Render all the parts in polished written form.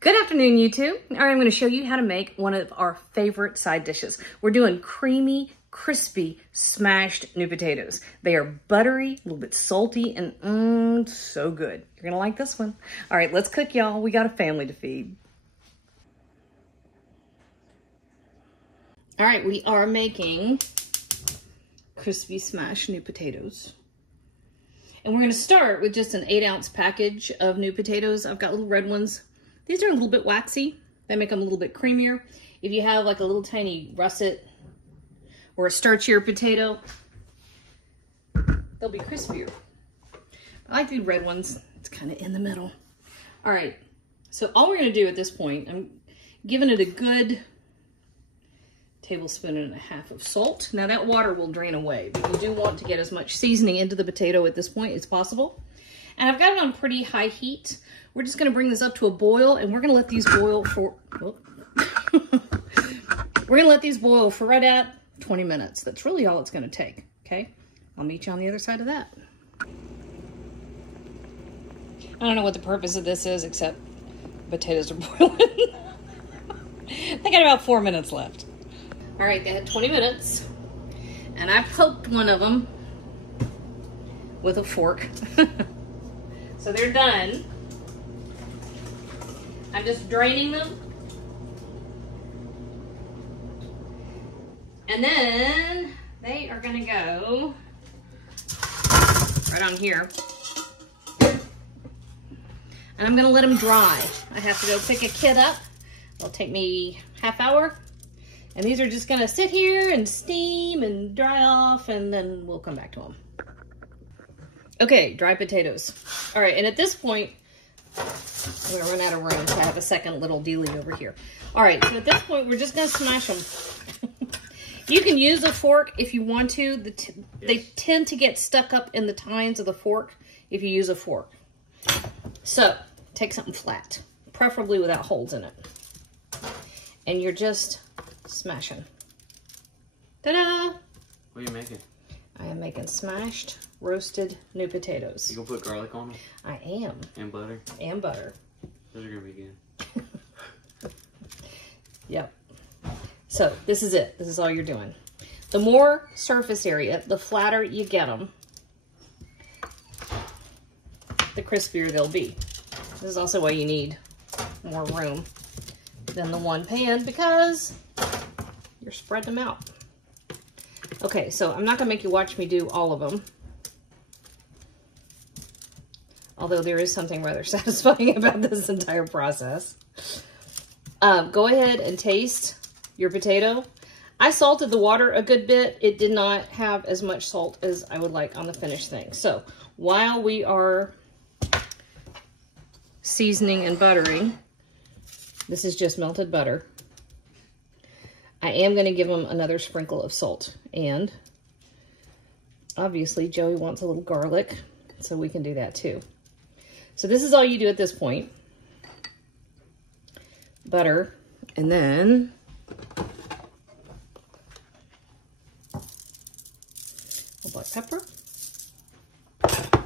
Good afternoon, YouTube. All right, I'm going to show you how to make one of our favorite side dishes. We're doing creamy, crispy, smashed new potatoes. They are buttery, a little bit salty, and so good. You're going to like this one. All right, let's cook, y'all. We got a family to feed. All right, we are making crispy, smashed new potatoes. And we're going to start with just an 8-ounce package of new potatoes. I've got little red ones. These are a little bit waxy. They make them a little bit creamier. If you have like a little tiny russet or a starchier potato, they'll be crispier. I like the red ones. It's kind of in the middle. All right, so all we're gonna do at this point, I'm giving it a good 1.5 tablespoons of salt. Now that water will drain away, but you do want to get as much seasoning into the potato at this point as possible. And I've got it on pretty high heat. We're just gonna bring this up to a boil, and we're gonna let these boil for, we're gonna let these boil for right at 20 minutes. That's really all it's gonna take, okay? I'll meet you on the other side of that. I don't know what the purpose of this is, except potatoes are boiling. They got about 4 minutes left. All right, they had 20 minutes, and I poked one of them with a fork. So they're done. I'm just draining them. And then they are gonna go right on here. And I'm gonna let them dry. I have to go pick a kid up. It'll take me ½ hour. And these are just gonna sit here and steam and dry off, and then we'll come back to them. Okay, dry potatoes. All right, and at this point, I'm gonna run out of room, so I have a second little dealie over here. All right, so at this point, we're just gonna smash them. You can use a fork if you want to. They tend to get stuck up in the tines of the fork if you use a fork. So, take something flat, preferably without holes in it. And you're just smashing. Ta-da! What are you making? I am making smashed, roasted new potatoes. You gonna put garlic on them? I am. And butter? And butter. Those are gonna be good. Yep. So this is it. This is all you're doing. The more surface area, the flatter you get them, the crispier they'll be. This is also why you need more room than the one pan, because you're spreading them out. Okay, so I'm not gonna make you watch me do all of them. Although there is something rather satisfying about this entire process. Go ahead and taste your potato. I salted the water a good bit. It did not have as much salt as I would like on the finished thing. So while we are seasoning and buttering, this is just melted butter. I am going to give them another sprinkle of salt. And obviously Joey wants a little garlic, so we can do that too. So this is all you do at this point. Butter, and then a black pepper. A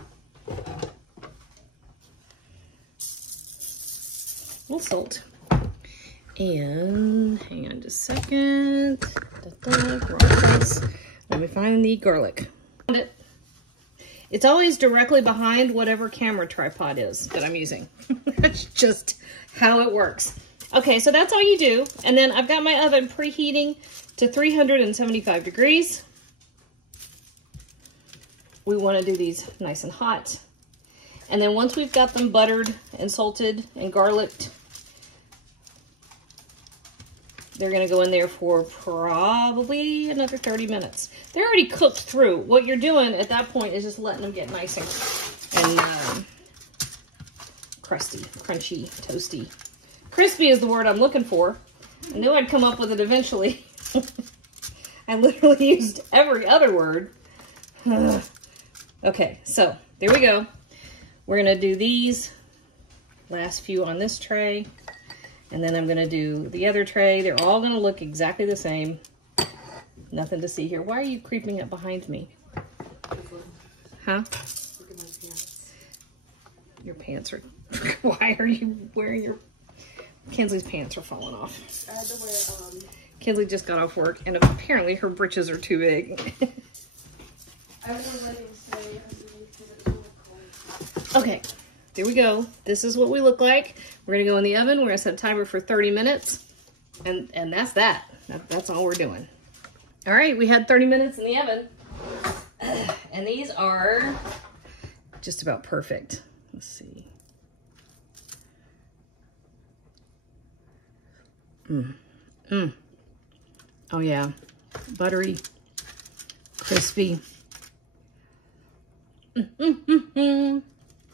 little salt. And hang on just a second. Let me find the garlic. It's always directly behind whatever camera tripod is that I'm using. That's just how it works. Okay, so that's all you do. And then I've got my oven preheating to 375 degrees. We want to do these nice and hot. And then once we've got them buttered and salted and garlicked, they're gonna go in there for probably another 30 minutes. They're already cooked through. What you're doing at that point is just letting them get nice and crusty, crunchy, toasty. Crispy is the word I'm looking for. I knew I'd come up with it eventually. I literally used every other word. Okay, so there we go. We're gonna do these last few on this tray. And then I'm gonna do the other tray. They're all gonna look exactly the same. Nothing to see here. Why are you creeping up behind me? Huh? Look at my pants. Your pants are, why are you wearing your, Kinsley's pants are falling off. I had to wear, Kinsley just got off work, and apparently her britches are too big. I wore leggings today because it was really cold. Okay, there we go. This is what we look like. We're gonna go in the oven. We're gonna set a timer for 30 minutes, and that's that. That's all we're doing. All right, we had 30 minutes in the oven, and these are just about perfect. Let's see. Oh yeah, buttery, crispy.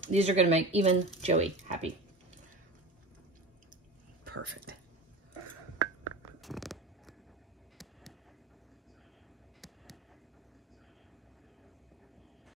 These are gonna make even Joey happy. Perfect.